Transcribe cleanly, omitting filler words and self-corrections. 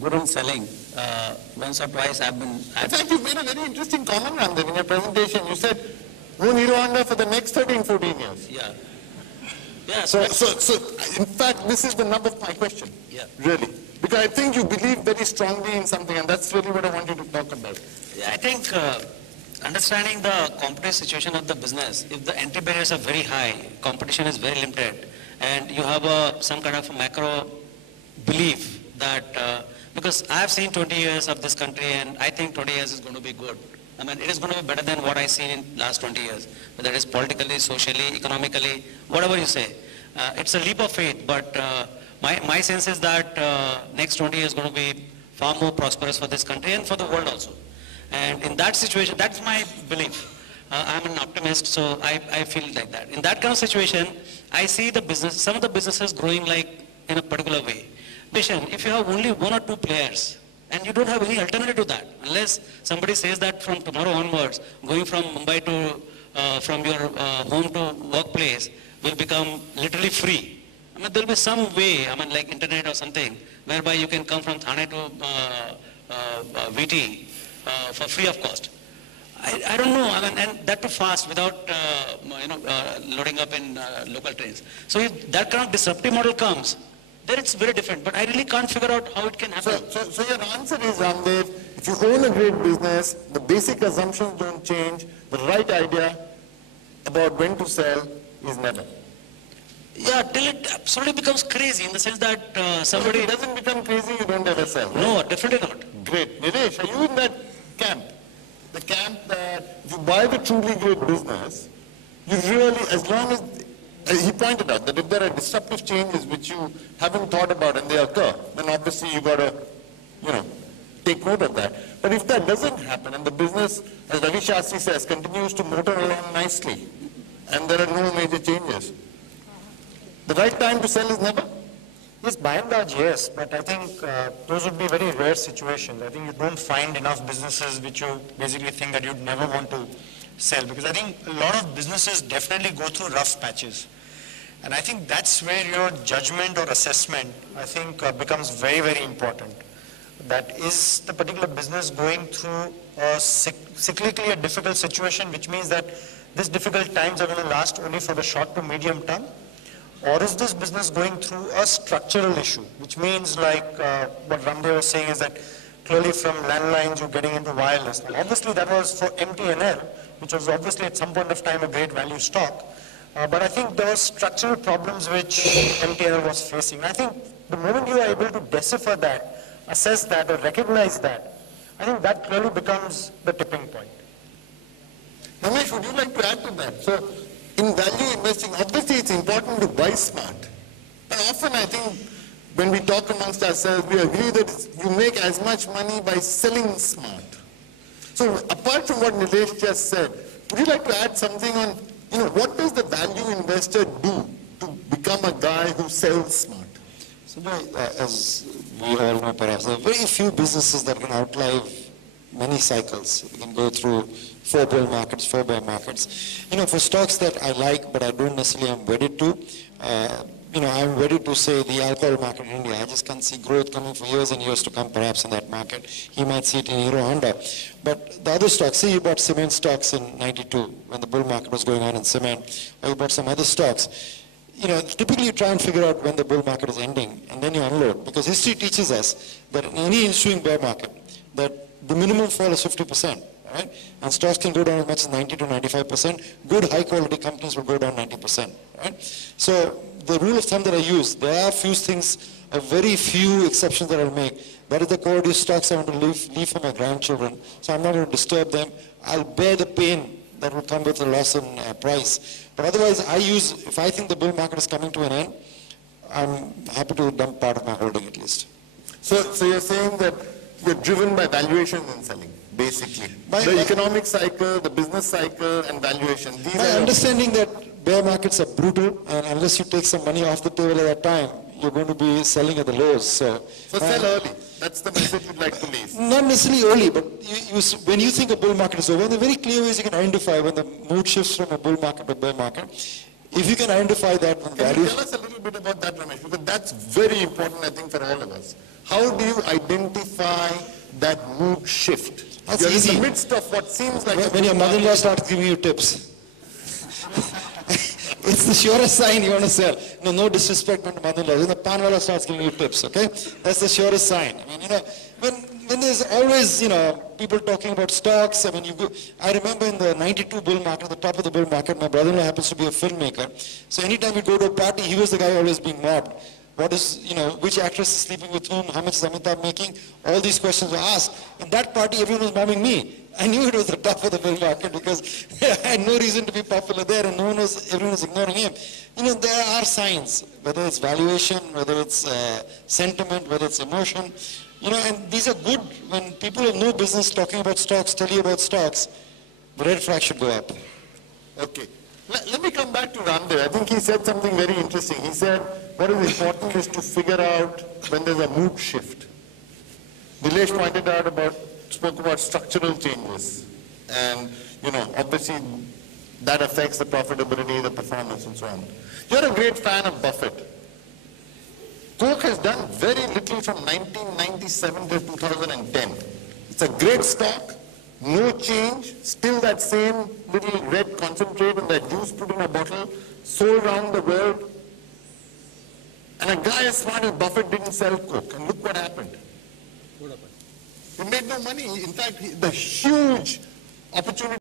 good in selling. Once or twice I've been... In fact, you made a very interesting comment, Raamdeo, in your presentation. You said, own Hero Honda for the next 13, 14 years. Yeah. Yeah. So, in fact, this is the nub of my question. Yeah. Really. Because I think you believe very strongly in something, and that's really what I want you to talk about. Yeah, I think understanding the competitive situation of the business, if the entry barriers are very high, competition is very limited, and you have some kind of a macro belief that, because I have seen 20 years of this country, and I think 20 years is going to be good. I mean, it is going to be better than what I've seen in last 20 years, whether it is politically, socially, economically, whatever you say. It's a leap of faith, but my sense is that next 20 years is going to be far more prosperous for this country and for the world also. And in that situation, that's my belief. I'm an optimist, so I feel like that. In that kind of situation, I see the business, some of the businesses growing like in a particular way. If you have only one or two players, and you don't have any alternative to that, unless somebody says that from tomorrow onwards, going from Mumbai to, from your home to workplace will become literally free. I mean, there'll be some way, I mean, like internet or something, whereby you can come from Thane to VT for free of cost. I don't know, I mean, and that too fast without, loading up in local trains. So if that kind of disruptive model comes, then it's very different. But I really can't figure out how it can happen. So your answer is, Raamdeo, if you own a great business, the basic assumptions don't change, the right idea about when to sell is never. Yeah, till it absolutely becomes crazy in the sense that somebody... If it doesn't become crazy, you don't ever sell. Right? No, definitely not. Great. Nilesh, are you in that camp? The camp that if you buy the truly great business, you really, as long as, he pointed out that if there are disruptive changes which you haven't thought about and they occur, then obviously you got to, take note of that. But if that doesn't happen and the business, as Ravi Shastri says, continues to motor along nicely and there are no major changes, the right time to sell is never? Yes, by and large, yes. But I think those would be very rare situations. I think you don't find enough businesses which you basically think that you'd never want to sell. Because I think a lot of businesses definitely go through rough patches. And I think that's where your judgment or assessment, I think, becomes very, very important. That is the particular business going through cyclically a difficult situation, which means that these difficult times are going to last only for the short to medium term? Or is this business going through a structural issue, which means like what Raamdeo was saying is that clearly from landlines you're getting into wireless. And obviously that was for MTNL, which was obviously at some point of time a great value stock. But I think there were structural problems which MTNL was facing. And I think the moment you are able to decipher that, assess that or recognize that, I think that clearly becomes the tipping point. Ramesh, would you like to add to that? So, in value investing, obviously it's important to buy smart. And often I think when we talk amongst ourselves, we agree that you make as much money by selling smart. So apart from what Nilesh just said, would you like to add something on, what does the value investor do to become a guy who sells smart? So as we all know perhaps, there are very few businesses that can outlive many cycles. You can go through 4 bull markets, 4 bear markets. For stocks that I like, but I don't necessarily am wedded to, I'm wedded to say the alcohol market in India. I just can't see growth coming for years and years to come perhaps in that market. He might see it in Hero Honda. But the other stocks, say you bought cement stocks in 92 when the bull market was going on in cement, or you bought some other stocks. Typically you try and figure out when the bull market is ending and then you unload. Because history teaches us that in any ensuing bear market, that the minimum fall is 50%. Right? And stocks can go down as much as 90 to 95%. Good high quality companies will go down 90%. Right? So the rule of thumb that I use, there are few things, a very few exceptions that I'll make. That is the quality of stocks I want to leave for my grandchildren. So I'm not going to disturb them. I'll bear the pain that will come with the loss in price. But otherwise if I think the bull market is coming to an end, I'm happy to dump part of my holding at least. So you're saying that you're driven by valuation and selling? Basically, the economic cycle, the business cycle, and valuation. These are understanding that bear markets are brutal, and unless you take some money off the table at that time, you're going to be selling at the lows. So sell early. That's the message you'd like to leave. Not necessarily early, but when you think a bull market is over, there are very clear ways you can identify when the mood shifts from a bull market to a bear market. If you can identify that Can value. you tell us a little bit about that, Ramesh? Because that's very important, I think, for all of us. How do you identify that mood shift? That's You're easy. in the midst of what seems like When your mother-in-law starts giving you tips. It's the surest sign you want to sell. No disrespect to mother-in-law. When the panwala starts giving you tips, okay? That's the surest sign. I mean, when there's always, people talking about stocks. I mean, I remember in the 92 bull market, at the top of the bull market, my brother-in-law happens to be a filmmaker. So anytime we go to a party, he was the guy always being mobbed. What is, which actress is sleeping with whom? How much is Amitabh making? All these questions were asked. In that party, everyone was mobbing me. I knew it was the top of the bull market because I had no reason to be popular there and everyone was ignoring him. There are signs, whether it's valuation, whether it's sentiment, whether it's emotion. And these are good when people have no business talking about stocks, tell you about stocks, the red flag should go up. Okay. Let me come back to Raamdeo. I think he said something very interesting. He said, what is important is to figure out when there's a mood shift. Nilesh spoke about structural changes. And, obviously that affects the profitability, the performance and so on. You're a great fan of Buffett. Coke has done very little from 1997 to 2010. It's a great stock. No change, still that same little red concentrate and that juice put in a bottle, sold around the world. And a guy as smart as Buffett didn't sell Coke. And look what happened. What happened? He made no money. In fact, the huge opportunity